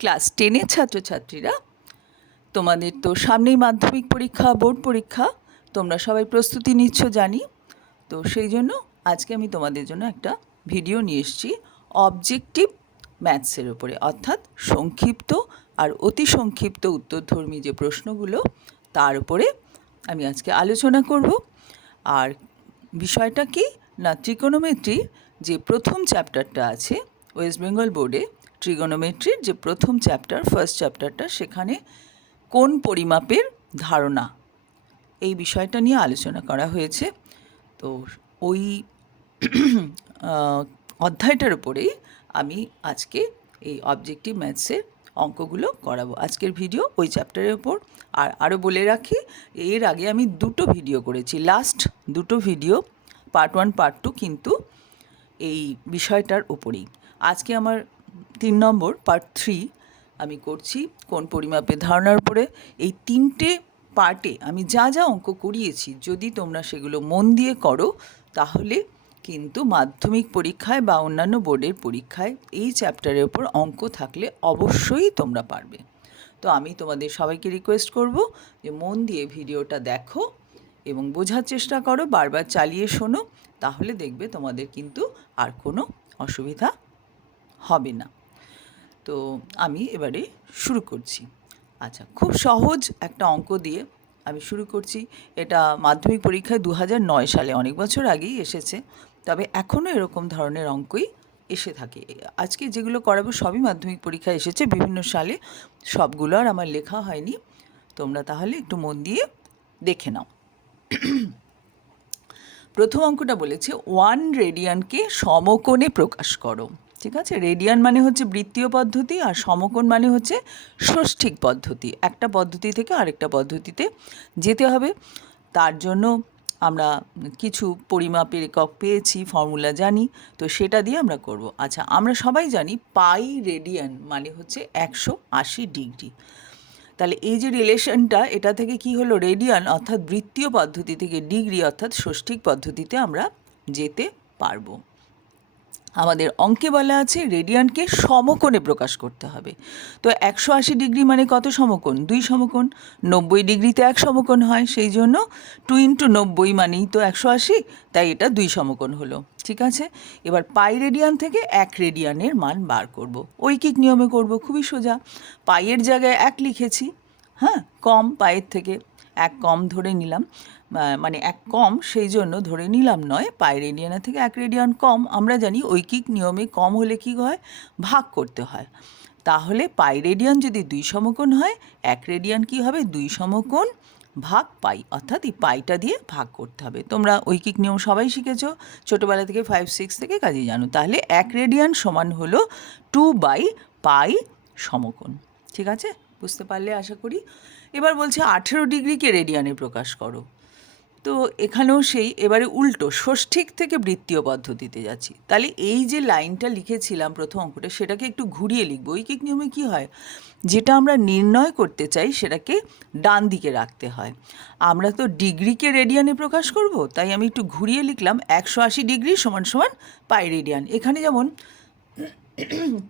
Class টেনের ছাত্রছাত্রীরা, তোমাদের তো সামনেই মাধ্যমিক পরীক্ষা, বোর্ড পরীক্ষা, তোমরা সবাই প্রস্তুতি নিচ্ছ জানি। তো সেই জন্য আজকে আমি তোমাদের জন্য একটা ভিডিও নিয়ে এসেছি অবজেক্টিভ ম্যাথসের উপরে। অর্থাৎ সংক্ষিপ্ত আর অতি সংক্ষিপ্ত উত্তরধর্মী যে প্রশ্নগুলো, তার উপরে আমি আজকে আলোচনা করব। আর বিষয়টা কি? না ট্রিকোনোমেট্রির যে প্রথম চ্যাপ্টারটা আছে ওয়েস্ট বেঙ্গল বোর্ডে ট্রিগোনোমেট্রির যে প্রথম চ্যাপ্টার ফার্স্ট চ্যাপ্টারটা সেখানে কোন পরিমাপের ধারণা? এই বিষয়টা নিয়ে আলোচনা করা হয়েছে। তো ওই অধ্যায়টার উপরেই আমি আজকে এই অবজেক্টিভ ম্যাথসের অঙ্কগুলো করাবো। আজকের ভিডিও ওই চ্যাপ্টারের ওপর আর আরও বলে রাখি, এর আগে আমি দুটো ভিডিও করেছি। লাস্ট দুটো video part one part two কিন্তু এই বিষয়টার উপরেই। আজকে আমার তিন নম্বর পার্ট থ্রি আমি করছি কোন পরিমাপের ধারণার উপরে। এই তিনটে পার্টে আমি যা যা অঙ্ক করিয়েছি, যদি তোমরা সেগুলো মন দিয়ে করো, তাহলে কিন্তু মাধ্যমিক পরীক্ষায় বা অন্যান্য বোর্ডের পরীক্ষায় এই চ্যাপ্টারের ওপর অঙ্ক থাকলে অবশ্যই তোমরা পারবে। তো আমি তোমাদের সবাইকে রিকোয়েস্ট করব যে মন দিয়ে ভিডিওটা দেখো এবং বোঝার চেষ্টা করো, বারবার চালিয়ে শোনো, তাহলে দেখবে তোমাদের কিন্তু আর কোনো অসুবিধা হবে না। তো আমি এবারে শুরু করছি। আচ্ছা খুব সহজ একটা অঙ্ক দিয়ে আমি শুরু করছি। এটা মাধ্যমিক পরীক্ষায় দু নয় সালে অনেক বছর আগেই এসেছে, তবে এখনও এরকম ধরনের অঙ্কই এসে থাকে। আজকে যেগুলো করাবো সবই মাধ্যমিক পরীক্ষায় এসেছে, বিভিন্ন সালে সবগুলো আর আমার লেখা হয়নি। তোমরা তাহলে একটু মন দিয়ে দেখে নাও। প্রথম অঙ্কটা বলেছে, ওয়ান রেডিয়ানকে সমকোণে প্রকাশ করো। ঠিক আছে? রেডিয়ান মানে হচ্ছে বৃত্তীয় পদ্ধতি আর সমকোণ মানে হচ্ছে ষষ্ঠিক পদ্ধতি। একটা পদ্ধতি থেকে আরেকটা পদ্ধতিতে যেতে হবে। তার জন্য আমরা কিছু পরিমাপের একক পেয়েছি, ফর্মুলা জানি, তো সেটা দিয়ে আমরা করব। আচ্ছা আমরা সবাই জানি পাই রেডিয়ান মানে হচ্ছে একশো আশি ডিগ্রি। তাহলে এই যে রিলেশনটা, এটা থেকে কি হলো? রেডিয়ান অর্থাৎ বৃত্তীয় পদ্ধতি থেকে ডিগ্রি অর্থাৎ ষষ্ঠিক পদ্ধতিতে আমরা যেতে পারব। আমাদের অঙ্কে বলা আছে রেডিয়ানকে সমকোণে প্রকাশ করতে হবে। তো একশো আশি ডিগ্রি মানে কত সমকোণ? দুই সমকোণ। নব্বই ডিগ্রিতে এক সমকোণ হয়, সেই জন্য টু ইন্টু নব্বই মানেই তো একশো আশি, তাই এটা দুই সমকোণ হলো। ঠিক আছে? এবার পাই রেডিয়ান থেকে এক রেডিয়ানের মান বার করব। ঐকিক নিয়মে করব, খুবই সোজা। পাইয়ের জায়গায় এক লিখেছি হ্যাঁ? কম পায়ের থেকে। এক কম ধরে নিলাম মানে এক কম সেই জন্য ধরে নিলাম নয় পাই রেডিয়ানের থেকে এক রেডিয়ান কম, আমরা জানি ঐকিক নিয়মে কম হলে কি হয়? ভাগ করতে হয়। তাহলে পাই রেডিয়ান যদি দুই সমকোণ হয়, এক রেডিয়ান কি হবে? দুই সমকোণ ভাগ পাই, অর্থাৎ এই পাইটা দিয়ে ভাগ করতে হবে। তোমরা ঐকিক নিয়ম সবাই শিখেছো, ছোটোবেলা থেকে ফাইভ সিক্স থেকে কাজে জানো। তাহলে এক রেডিয়ান সমান হলো টু বাই পাই সমকোণ। ঠিক আছে? বুঝতে পারলে আশা করি? এবার বলছে আঠেরো ডিগ্রিকে রেডিয়ানে প্রকাশ করো। তো এখানেও সেই, এবারে উল্টো, ষষ্ঠিক থেকে বৃত্তীয় পদ্ধতিতে যাচ্ছি। তাহলে এই যে লাইনটা লিখেছিলাম প্রথম অঙ্কটা, সেটাকে একটু ঘুরিয়ে লিখব। ঐকিক নিয়মে কী হয়? যেটা আমরা নির্ণয় করতে চাই, সেটাকে ডান দিকে রাখতে হয়। আমরা তো ডিগ্রিকে রেডিয়ানে প্রকাশ করব, তাই আমি একটু ঘুরিয়ে লিখলাম, একশো আশি ডিগ্রি সমান সমান পাই রেডিয়ান। এখানে যেমন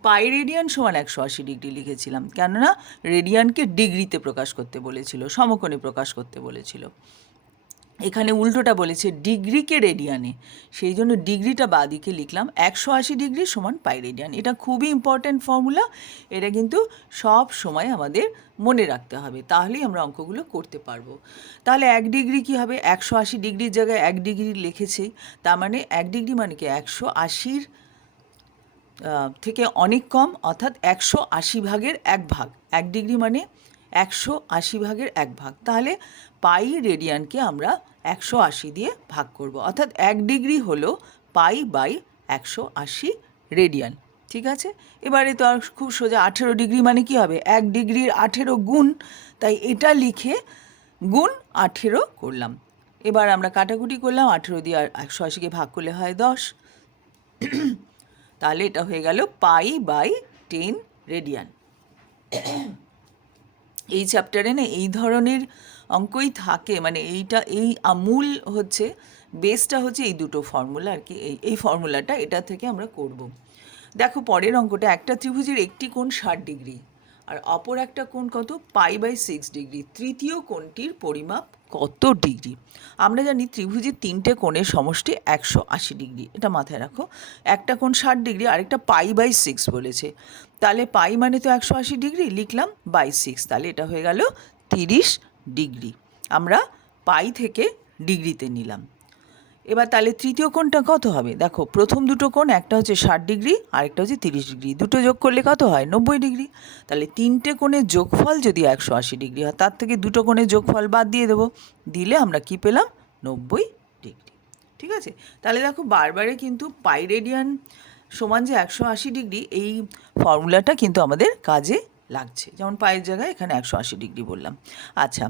পাই রেডিয়ান সমান একশো আশি ডিগ্রি লিখেছিলাম, কেননা রেডিয়ানকে ডিগ্রিতে প্রকাশ করতে বলেছিল, সমকোণে প্রকাশ করতে বলেছিল। এখানে উল্টোটা বলেছে ডিগ্রিকে রেডিয়ানে, সেই জন্য ডিগ্রিটা বাদিকে লিখলাম, একশো আশি ডিগ্রি সমান পাই রেডিয়ান এটা খুবই ইম্পর্ট্যান্ট ফর্মুলা এটা কিন্তু সব সময় আমাদের মনে রাখতে হবে, তাহলেই আমরা অঙ্কগুলো করতে পারব। তাহলে এক ডিগ্রি কী হবে? একশো আশি ডিগ্রির জায়গায় এক ডিগ্রি লিখেছি, তার মানে এক ডিগ্রি মানে কি? একশো আশির থেকে অনেক কম, অর্থাৎ একশো আশি ভাগের এক ভাগ। এক ডিগ্রি মানে একশো আশি ভাগের এক ভাগ। তাহলে পাই রেডিয়ানকে আমরা একশো আশি দিয়ে ভাগ করব। অর্থাৎ এক ডিগ্রি হলো পাই বাই একশো আশি রেডিয়ান। ঠিক আছে? এবারে তো আর খুব সোজা, আঠেরো ডিগ্রি মানে কি হবে? এক ডিগ্রির আঠেরো গুণ, তাই এটা লিখে গুণ আঠেরো করলাম। এবার আমরা কাটাকুটি করলাম, আঠেরো দিয়ে একশো আশিকে ভাগ করলে হয় দশ। তাহলে এটা হয়ে গেল পাই বাই টেন রেডিয়ান। এই চ্যাপ্টারে না এই ধরনের অঙ্কই থাকে মানে এইটা, এই আমূল হচ্ছে, বেসটা হচ্ছে এই দুটো ফর্মুলা আর কি, এই এই ফর্মুলাটা এটা থেকে আমরা করব। দেখো পরের অঙ্কটা, একটা ত্রিভুজের একটি কোণ ষাট ডিগ্রি, আর অপর একটা কোণ কত? পাই বাই সিক্স ডিগ্রি, তৃতীয় কোণটির পরিমাপ কত ডিগ্রি? আমরা জানি ত্রিভুজের তিনটে কোণের সমষ্টি একশো আশি ডিগ্রি। এটা মাথায় রাখো। একটা কোণ ষাট ডিগ্রি, আরেকটা পাই বাই সিক্স বলেছে। তাহলে পাই মানে তো একশো আশি ডিগ্রি, লিখলাম বাই সিক্স। তাহলে এটা হয়ে গেল তিরিশ ডিগ্রি। আমরা পাই থেকে ডিগ্রিতে নিলাম। এবার তাহলে তৃতীয় কোণটা কত হবে? দেখো, প্রথম দুটো কোণ, একটা হচ্ছে ষাট ডিগ্রি, আরেকটা হচ্ছে তিরিশ ডিগ্রি। দুটো যোগ করলে কত হয়? নব্বই ডিগ্রি। তাহলে তিনটে কোণের যোগফল যদি একশো আশি ডিগ্রি হয়, তার থেকে দুটো কোণের যোগফল বাদ দিয়ে দেবো। দিলে আমরা কি পেলাম? নব্বই ডিগ্রি। ঠিক আছে? তাহলে দেখো, বারবারে কিন্তু পাই রেডিয়ান সমান যে একশো আশি ডিগ্রি, এই ফর্মুলাটা কিন্তু আমাদের কাজে লাগছে। যেমন পায়ের জায়গায় এখানে একশো আশি ডিগ্রি বললাম। আচ্ছা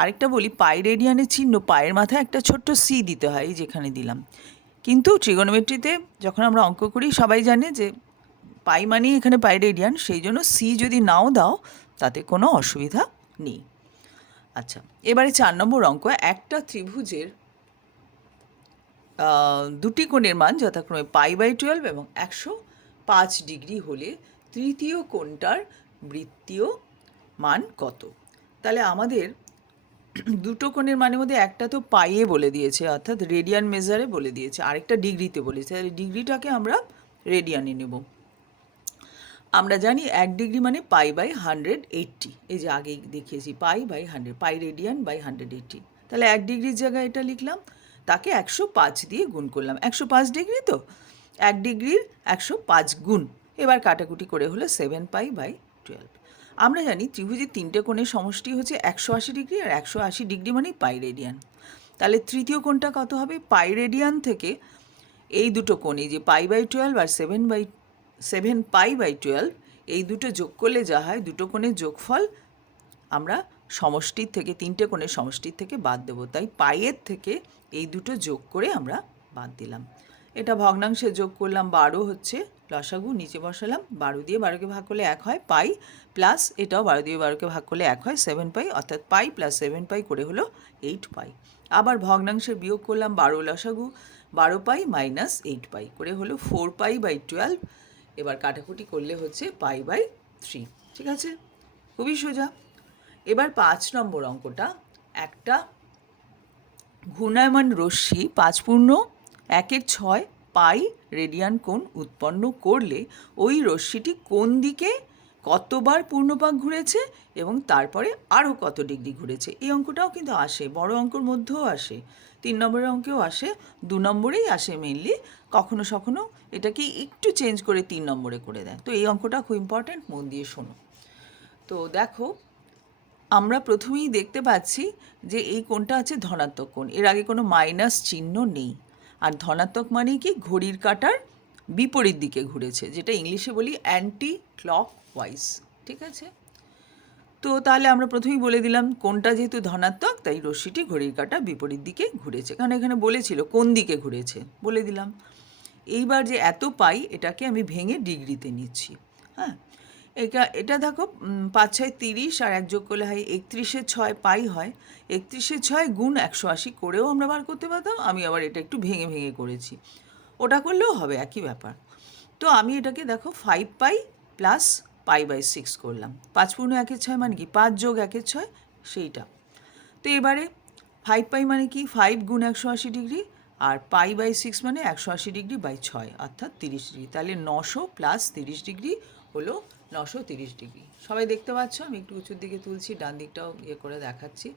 আরেকটা বলি পাই রেডিয়ানের চিহ্ন, পায়ের মাথায় একটা ছোট্ট সি দিতে হয় যেখানে দিলাম। কিন্তু ট্রিগোনোমেট্রিতে যখন আমরা অঙ্ক করি, সবাই জানে যে পাই মানেই এখানে পাই রেডিয়ান সেই জন্য সি যদি নাও দাও, তাতে কোনো অসুবিধা নেই। আচ্ছা এবারে চার নম্বর অঙ্ক, একটা ত্রিভুজের দুটি কোণের মান যথাক্রমে পাই বাই টুয়েলভ এবং একশো পাঁচ ডিগ্রি হলে তৃতীয় কোণটার বৃত্তীয় মান কত? তাহলে আমাদের দুটো কোণের মানের মধ্যে একটা তো পাইয়ে বলে দিয়েছে, অর্থাৎ রেডিয়ান মেজারে বলে দিয়েছে, আরেকটা ডিগ্রিতে বলেছে তাহলে ডিগ্রিটাকে আমরা রেডিয়ানে নেব। আমরা জানি এক ডিগ্রি মানে পাই বাই হান্ড্রেড এইট্টি, এই যে আগে দেখিয়েছি, pi by hundred, pi radian by hundred eighty. তাহলে এক ডিগ্রির জায়গায় এটা লিখলাম, তাকে একশো পাঁচ দিয়ে গুণ করলাম, একশো পাঁচ ডিগ্রি তো? এক ডিগ্রির একশো পাঁচ গুণ, এবার কাটাকুটি করে হলো সেভেন পাই বাই টুয়েলভ আমরা জানি ত্রিভুজের তিনটে কোণের সমষ্টি হচ্ছে একশো আশি ডিগ্রি আর একশো আশি ডিগ্রি মানেই পাই রেডিয়ান। তাহলে তৃতীয় কোণটা কত হবে? পাই রেডিয়ান থেকে এই দুটো কোণ যে pi by twelve R seven by seven pi by twelve এই দুটো যোগ করলে যা হয়, দুটো কোণের যোগফল আমরা সমষ্টির থেকে, তিনটে কোণের সমষ্টির থেকে বাদ দেবো। তাই পাইয়ের থেকে এই দুটো যোগ করে আমরা বাদ দিলাম। এটা ভগ্নাংশে যোগ করলাম বারো হচ্ছে লসাগু, নিচে বসালাম, বারো দিয়ে বারোকে ভাগ করলে এক হয়, পাই প্লাস এটাও বারো দিয়ে বারোকে ভাগ করলে এক হয় সেভেন পাই, অর্থাৎ পাই প্লাস সেভেন পাই করে হলো এইট পাই। আবার ভগ্নাংশের বিয়োগ করলাম বারো লসাগু, বারো পাই মাইনাস এইট পাই করে হলো ফোর পাই বাই টুয়েলভ এবার কাটাকুটি করলে হচ্ছে পাই বাই থ্রি ঠিক আছে? খুবই সোজা। এবার পাঁচ নম্বর অঙ্কটা, একটা ঘূর্ণায়মান রশ্মি পাঁচ পূর্ণ একের ছয় পাই রেডিয়ান কোণ উৎপন্ন করলে ওই রশ্মিটি কোন দিকে কতবার পূর্ণপাক ঘুরেছে এবং তারপরে আরও কত ডিগ্রি ঘুরেছে? এই অঙ্কটাও কিন্তু আসে, বড় অঙ্কর মধ্যেও আসে, তিন নম্বরের অঙ্কেও আসে, দু নম্বরেই আসে মেনলি কখনো সখনো এটাকে একটু চেঞ্জ করে তিন নম্বরে করে দেয়। তো এই অঙ্কটা খুব ইম্পর্ট্যান্ট মন দিয়ে শোনো। তো দেখো, আমরা প্রথমেই দেখতে পাচ্ছি যে এই কোণটা আছে ধনাত্মক কোণ, এর আগে কোনো মাইনাস চিহ্ন নেই। আর ধনাত্মক মানে কি? ঘড়ির কাঁটার বিপরীত দিকে ঘুরেছে, যেটা ইংলিশে বলি অ্যান্টি ক্লক ওয়াইজ ঠিক আছে? তো তাহলে আমরা প্রথমেই বলে দিলাম কোনটা যেহেতু ধনাত্মক, তাই রশ্মিটি ঘড়ির কাঁটা বিপরীত দিকে ঘুরেছে। কারণ এখানে বলেছিল কোন দিকে ঘুরেছে, বলে দিলাম। এইবার যে এত পাই, এটাকে আমি ভেঙে ডিগ্রিতে নিচ্ছি হ্যাঁ? এটা এটা দেখো পাঁচ ছয় তিরিশ আর এক যোগ করলে হয় একত্রিশে ছয় পাই হয়। একত্রিশে ছয় গুণ একশো আশি করেও আমরা বার করতে পারতাম, আমি আবার এটা একটু ভেঙে ভেঙে করেছি। ওটা করলেও হবে, একই ব্যাপার। তো আমি এটাকে দেখো five pi plus pi by six করলাম। পাঁচ পূর্ণ একের ছয় মানে কি? পাঁচ যোগ একের ছয়, সেইটা। তো এবারে ফাইভ পাই মানে কি? ফাইভ গুণ একশো আশি ডিগ্রি আর পাই বাই সিক্স মানে একশো আশি ডিগ্রি বাই ছয়, অর্থাৎ তিরিশ ডিগ্রি। তাহলে নশো প্লাস তিরিশ ডিগ্রি হলো নশো তিরিশ ডিগ্রি। সবাই দেখতে পাচ্ছ, আমি একটু উঁচুর দিকে তুলছি, ডান দিকটাও ইয়ে করে দেখাচ্ছি।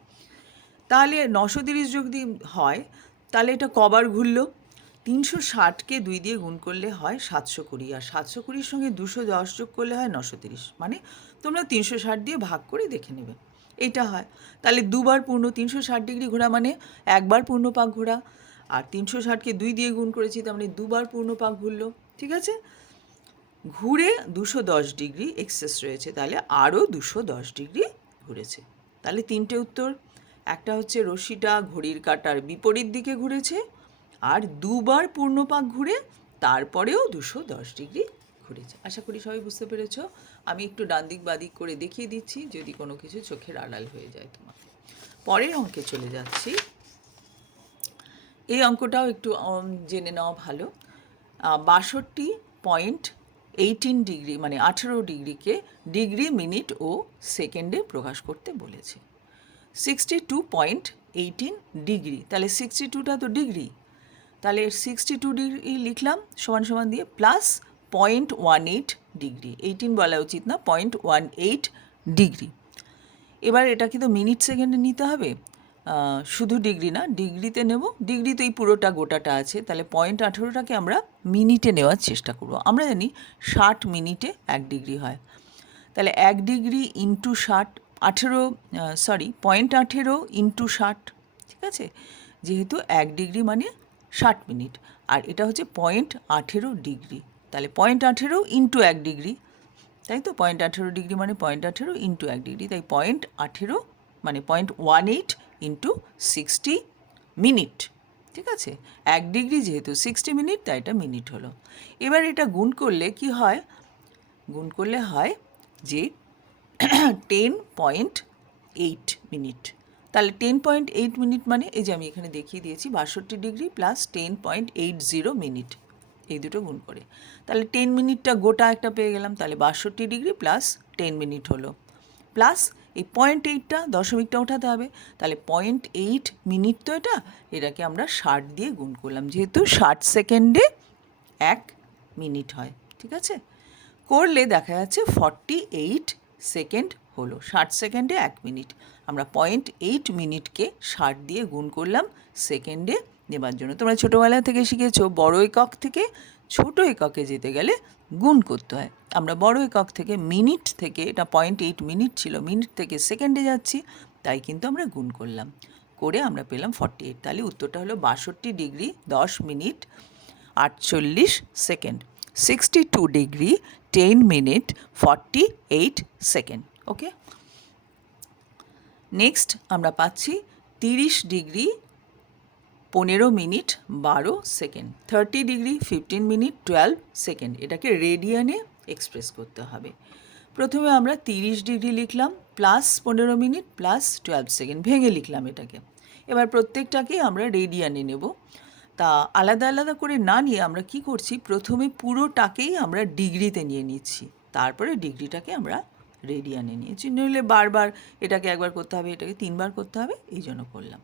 তাহলে নশো তিরিশ যদি হয়, তাহলে এটা কবার ঘুরলো? তিনশো ষাটকে দুই দিয়ে গুণ করলে হয় সাতশো কুড়ি, আর সাতশো কুড়ির সঙ্গে দুশো দশ যোগ করলে হয় নশো তিরিশ। মানে তোমরা তিনশো ষাট দিয়ে ভাগ করে দেখে নেবে। এইটা হয়। তাহলে দুবার পূর্ণ তিনশো ষাট ডিগ্রি ঘোরা মানে একবার পূর্ণ পাক ঘোরা। আর তিনশো ষাটকে দুই দিয়ে গুণ করেছি, তার মানে দুবার পূর্ণ পাক ঘুরলো। ঠিক আছে? ঘুরে দুশো দশ ডিগ্রি এক্সেস রয়েছে, তাহলে আরও দুশো দশ ডিগ্রি ঘুরেছে। তাহলে তিনটে উত্তর, একটা হচ্ছে রশিটা ঘড়ির কাঁটার বিপরীত দিকে ঘুরেছে, আর দুবার পূর্ণপাক ঘুরে তারপরেও দুশো দশ ডিগ্রি ঘুরেছে। আশা করি সবাই বুঝতে পেরেছ, আমি একটু ডান দিক বাদিক করে দেখিয়ে দিচ্ছি, যদি কোনো কিছু চোখের আড়াল হয়ে যায় তোমার। পরের অঙ্কে চলে যাচ্ছি। এই অঙ্কটাও একটু জেনে নেওয়া ভালো। বাষট্টি পয়েন্ট এইটিন ডিগ্রি মানে আঠেরো ডিগ্রিকে ডিগ্রি মিনিট ও সেকেন্ডে প্রকাশ করতে বলেছে। Sixty two point eighteen degree তাহলে সিক্সটি টুটা তো ডিগ্রি তাহলে সিক্সটি টু ডিগ্রি লিখলাম, সমান সমান দিয়ে plus point one eight degree eighteen বলা উচিত না পয়েন্ট ওয়ান এইট ডিগ্রি এবার এটাকে তো মিনিট সেকেন্ডে নিতে হবে। শুধু ডিগ্রি না, ডিগ্রিতে নেব। ডিগ্রি তো এই পুরোটা গোটাটা আছে। তাহলে পয়েন্ট আঠেরোটাকে আমরা মিনিটে নেওয়ার চেষ্টা করব। আমরা জানি ষাট মিনিটে এক ডিগ্রি হয়। তাহলে এক ডিগ্রি ইন্টু ষাট, আঠেরো সরি পয়েন্ট আঠেরো ইন্টু ষাট, ঠিক আছে? যেহেতু এক ডিগ্রি মানে ষাট মিনিট। আর এটা হচ্ছে পয়েন্ট আঠেরো ডিগ্রি। তাহলে পয়েন্ট আঠেরো ইন্টু এক ডিগ্রি। তাই তো? পয়েন্ট আঠেরো ডিগ্রি মানে পয়েন্ট আঠেরো ইন্টু এক ডিগ্রি। তাই পয়েন্ট আঠেরো মানে point one eight into sixty minute ঠিক আছে? এক ডিগ্রি যেহেতু সিক্সটি মিনিট তাই এটা মিনিট হলো। এবার এটা গুণ করলে কি হয়? গুণ করলে হয় যে টেন পয়েন্ট এইট মিনিট তাহলে টেন পয়েন্ট এইট মিনিট মানে এই যে আমি এখানে দেখিয়ে দিয়েছি, বাষট্টি degree plus ten point eight zero minute এই দুটো গুণ করে। তাহলে টেন মিনিটটা গোটা একটা পেয়ে গেলাম, তাহলে বাষট্টি ডিগ্রি প্লাস টেন মিনিট হলো। প্লাস এই পয়েন্ট এইটটা দশমিকটা ওঠাতে হবে। তাহলে পয়েন্ট এইট মিনিট তো এটা, এটাকে আমরা ষাট দিয়ে গুণ করলাম। যেহেতু ষাট সেকেন্ডে এক মিনিট হয়, ঠিক আছে? করলে দেখা যাচ্ছে ফর্টি এইট সেকেন্ড হলো, ষাট সেকেন্ডে এক মিনিট আমরা পয়েন্ট এইট মিনিটকে ষাট দিয়ে গুণ করলাম সেকেন্ডে। নেবার জন্য তোমরা ছোটোবেলা থেকে শিখেছো, বড় একক থেকে ছোট এককে যেতে গেলে গুণ করতে হয়। আমরা বড় একক থেকে মিনিট থেকে, এটা পয়েন্ট এইট মিনিট ছিল, মিনিট থেকে সেকেন্ডে যাচ্ছি, তাই কিন্তু আমরা গুণ করলাম। করে আমরা পেলাম ফর্টি এইট তাহলে উত্তরটা হলো বাষট্টি ডিগ্রি দশ মিনিট আটচল্লিশ second. Sixty two degree ten minute forty eight second. Okay next আমরা পাচ্ছি তিরিশ ডিগ্রি পনেরো মিনিট বারো second, thirty degree fifteen minute twelve second, এটাকে রেডিয়ানে এক্সপ্রেস করতে হবে। প্রথমে আমরা তিরিশ ডিগ্রি লিখলাম, প্লাস পনেরো মিনিট, প্লাস টুয়েলভ সেকেন্ড, ভেঙে লিখলাম এটাকে। এবার প্রত্যেকটাকে আমরা রেডিয়ানে নেব। তা আলাদা আলাদা করে না নিয়ে আমরা কি করছি? প্রথমে পুরোটাকেই আমরা ডিগ্রিতে নিয়ে নিচ্ছি, তারপরে ডিগ্রিটাকে আমরা রেডিয়ানে নিয়েছি। নইলে বারবার এটাকে একবার করতে হবে, এটাকে তিনবার করতে হবে, এই জন্য করলাম।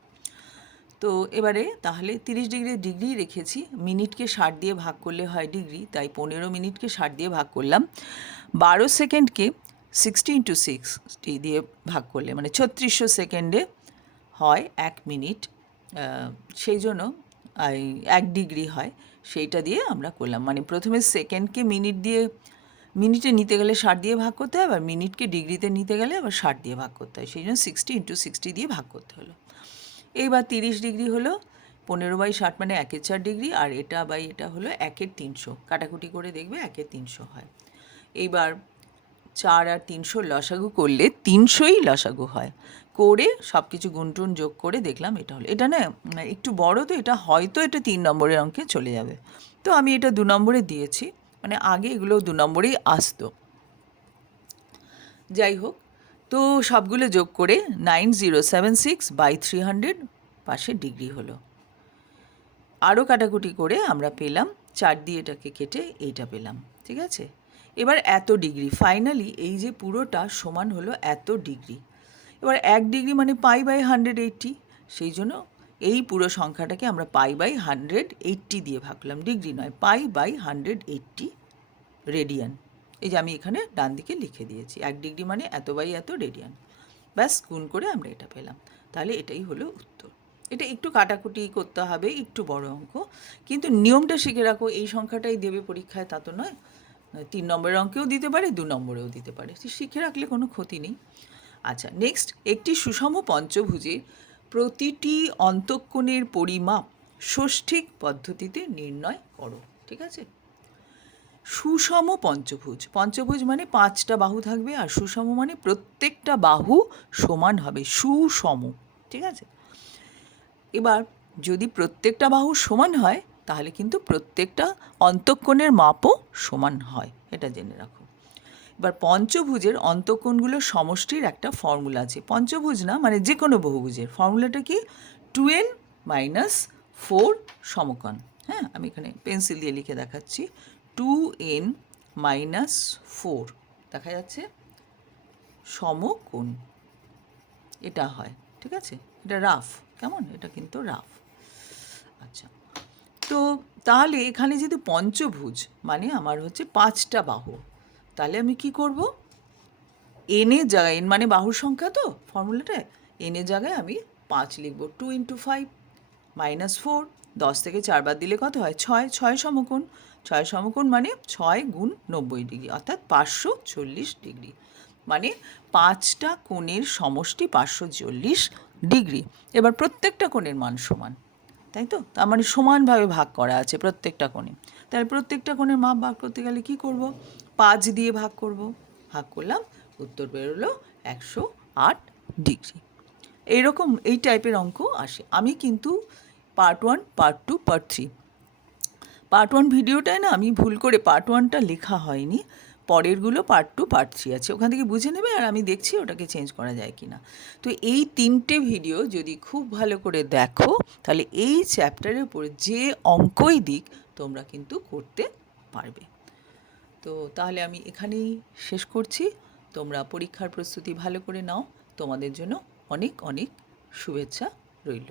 তো এবারে তাহলে তিরিশ ডিগ্রি ডিগ্রি রেখেছি। মিনিটকে ষাট দিয়ে ভাগ করলে হয় ডিগ্রি, তাই পনেরো মিনিটকে ষাট দিয়ে ভাগ করলাম। বারো সেকেন্ডকে সিক্সটি ইন্টু সিক্সটি দিয়ে ভাগ করলে মানে ছত্রিশশো সেকেন্ডে হয় এক মিনিট। সেই জন্য এক ডিগ্রি হয়। সেইটা দিয়ে আমরা করলাম। মানে প্রথমে সেকেন্ডকে মিনিট দিয়ে, মিনিটে নিতে গেলে ষাট দিয়ে ভাগ করতে হয়, আবার মিনিটকে ডিগ্রিতে নিতে গেলে আবার ষাট দিয়ে ভাগ করতে হয়। সেই জন্য সিক্সটি ইন্টু সিক্সটি দিয়ে ভাগ করতে হলো। এইবার তিরিশ ডিগ্রি হলো, পনেরো বাই ষাট মানে একের চার ডিগ্রি, আর এটা বাই এটা হলো একের তিনশো। কাটাকুটি করে দেখবে একের তিনশো হয়। এইবার চার আর তিনশো লসাগু করলে তিনশোই লসাগু হয়। করে সব কিছু গুনটুন যোগ করে দেখলাম এটা হলো। এটা না একটু বড় তো, এটা হয়তো এটা তিন নম্বরের অঙ্কে চলে যাবে। তো আমি এটা দু নম্বরে দিয়েছি মানে আগে এগুলো দু নম্বরেই আসতো। যাই হোক তো সবগুলো যোগ করে nine zero seven six by three hundred পাশে ডিগ্রি হলো। আরও কাটাকুটি করে আমরা পেলাম, চার দিয়ে এটাকে কেটে এইটা পেলাম, ঠিক আছে? এবার এত ডিগ্রি, ফাইনালি এই যে পুরোটা সমান হলো এত ডিগ্রি। এবার এক ডিগ্রি মানে পাই বাই হান্ড্রেড এইট্টি, সেই জন্য এই পুরো সংখ্যাটাকে আমরা পাই বাই হান্ড্রেড এইট্টি দিয়ে ভাগলাম ডিগ্রি নয়, pi by hundred eighty radian. এই যে আমি এখানে ডান দিকে লিখে দিয়েছি, এক ডিগ্রি মানে এত বাই এত রেডিয়ান ব্যাস, গুণ করে আমরা এটা পেলাম। তাহলে এটাই হলো উত্তর। এটা একটু কাটাকুটি করতে হবে, একটু বড় অঙ্ক। কিন্তু নিয়মটা শিখে রাখো, এই সংখ্যাটাই দেবে পরীক্ষায়, তা তো নয়। তিন নম্বরের অঙ্কেও দিতে পারে, দু নম্বরেও দিতে পারে। শিখে রাখলে কোনো ক্ষতি নেই। আচ্ছা নেক্সট একটি সুষম পঞ্চভুজের প্রতিটি অন্তঃকোণের পরিমাপ ষষ্ঠিক পদ্ধতিতে নির্ণয় করো, ঠিক আছে? সুষম পঞ্চভুজ। পঞ্চভুজ মানে পাঁচটা বাহু থাকবে আর সুষম মানে প্রত্যেকটা বাহু সমান হবে, সুষম। ঠিক আছে? এবার যদি প্রত্যেকটা বাহু সমান হয়, তাহলে কিন্তু প্রত্যেকটা অন্তঃকোণের মাপও সমান হয়, এটা জেনে রাখো। এবার পঞ্চভুজের অন্তঃকোণগুলোর সমষ্টির একটা ফর্মুলা আছে। পঞ্চভুজ না মানে যে কোনো বহুভুজের। ফর্মুলাটা কি? টু এন মাইনাস ফোর সমকোণ। হ্যাঁ আমি এখানে পেন্সিল দিয়ে লিখে দেখাচ্ছি। Two N minus four. দেখা যাচ্ছে সমকোণ। এটা হয়, ঠিক আছে? এটা রাফ, কেমন? এটা কিন্তু রাফ। আচ্ছা তো তাহলে এখানে যেহেতু পঞ্চভুজ মানে আমার হচ্ছে পাঁচটা বাহু, তাহলে আমি কি করব? এনের জায়গায় এন মানে বাহুর সংখ্যা তো ফর্মুলাটায় এনের জায়গায় আমি পাঁচ লিখব two into five minus four, দশ থেকে চারবার দিলে কত হয়? ছয় ছয় সমকোণ। ছয় সমকোণ মানে ছয় গুণ নব্বই ডিগ্রি, অর্থাৎ পাঁচশো চল্লিশ ডিগ্রি। মানে পাঁচটা কোণের সমষ্টি পাঁচশো চল্লিশ ডিগ্রি। এবার প্রত্যেকটা কোণের মান সমান, তাই তো? তার মানে সমানভাবে ভাগ করা আছে প্রত্যেকটা কোণে। তাহলে প্রত্যেকটা কোণের মাপ ভাগ করতে গেলে কি করব? পাঁচ দিয়ে ভাগ করব। ভাগ করলাম, উত্তর বেরোলো একশো আট ডিগ্রি। এইরকম এই টাইপের অঙ্ক আসে। আমি কিন্তু part one part two part three part one ভিডিওটায় না আমি ভুল করে পার্ট ওয়ানটা লেখা হয়নি। পরেরগুলো পার্ট টু পার্ট থ্রি আছে। ওখান থেকে বুঝে নেবে আর আমি দেখছি ওটাকে চেঞ্জ করা যায় কি না তো এই তিনটে ভিডিও যদি খুব ভালো করে দেখো, তাহলে এই চ্যাপ্টারের উপরে যে অঙ্কই দিক, তোমরা কিন্তু করতে পারবে। তো তাহলে আমি এখানেই শেষ করছি। তোমরা পরীক্ষার প্রস্তুতি ভালো করে নাও। তোমাদের জন্য অনেক অনেক শুভেচ্ছা রইল।